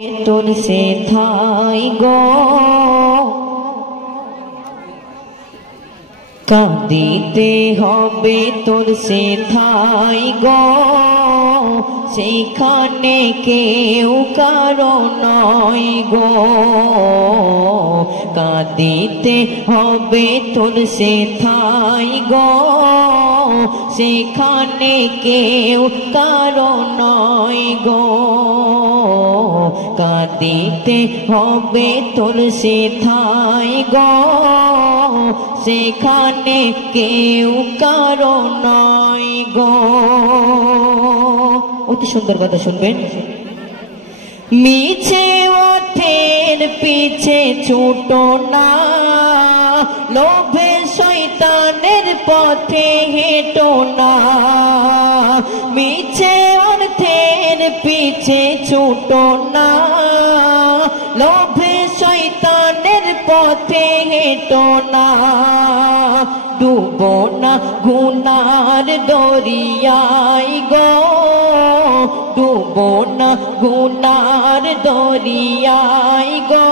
তোর সে থাই গো কাঁদিতে হবে তোর সে থাই গো সেখানে কেউ কারো নয় গো কাঁদিতে হবে তোর সে থাই গো সেখানে কেউ কারো নয় গো কাঁদিতে হবে তোর সে থাই গো সেখানে কেউ কারো নয় গো। অতি সুন্দর কথা শুনবেন। মিছে ওঠের পিছে ছুটো না, লোভে শয়তানের পথে হেঁটো না। মিছে অর্থের পিছে ছুটো না, লোভে শয়তানের পথে হেঁটো না। ডুবো না গুনার দরিয়ায় গো, ডুবো না গুনার দরিয়ায় গো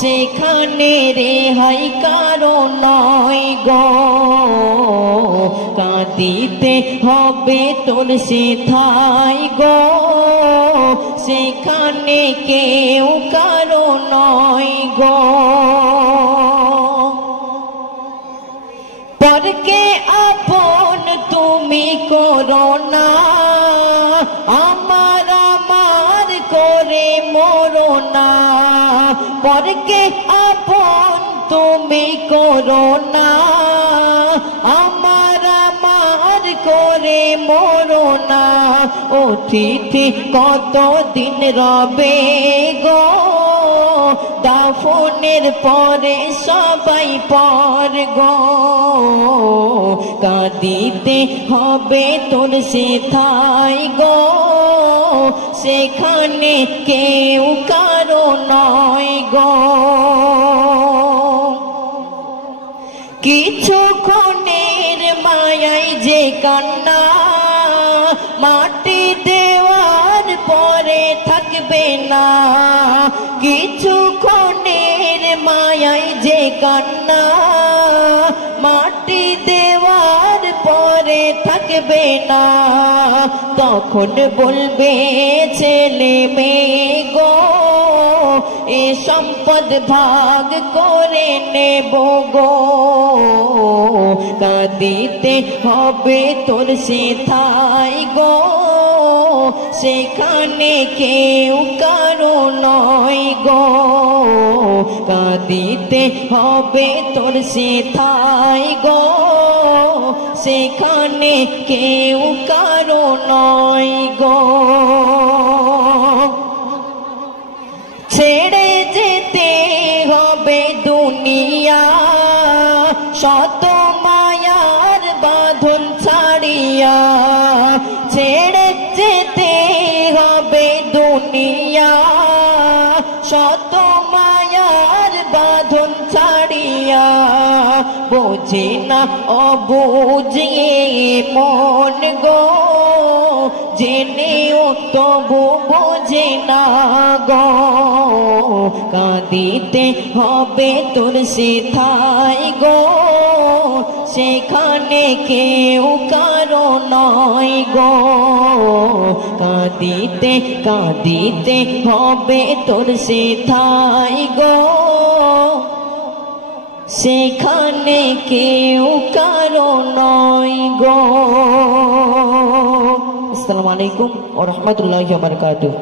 সেখানে রেহাই কারো নয় গো কাঁদিতে হবে তোর সে থাই গো সেখানে কেউ কারো নয় গো। পরকে আপন তুমি করো না, আমার আমার করে মরো না। পরকে আপন তুমি করো না, আমার আমার করে মরো না। অতিথি কতদিন রবে গো, দাফনের পরে সবাই পর গো কাঁদিতে হবে তোর সে থাই গো সেখানে কেউ কারো নয় গো। কিছুক্ষণের মায়াই যে কান্না মাটি দেওয়ার পরে থাকবে না। কিছুক্ষণের মায়াই যে কান্না মাটি দেওয়ার পরে থাকবে না। তখন বলবে ছেলে মেয়ে গো এ সম্পদ ভাগ করে নেব গো কাঁদিতে হবে তোর সে থাই গো সেখানে কেউ কারো নয় গো কাঁদিতে হবে তোর সে থাই গো সেখানে কেউ কারো নয় গো। ছেড়ে যেতে হবে দুনিয়া শত মায়ার বাঁধন ছাড়িয়া। ছেড়ে যেতে হবে দুনিয়া শত মায়ার বাঁধন ছাড়িয়া। বোঝে না অবুঝিয়ে মন গো জেনেও তবু বোঝে না গো কাঁদিতে হবে তোর সে থাই গো সেখানে কেউ কারো নয় গো কাঁদিতে কাঁদিতে হবে তোর সে থাই গো সেখানে কেউ কারো নয় গো। আসসালামু আলাইকুম ওয়া রাহমাতুল্লাহি ওয়া বারাকাতুহু।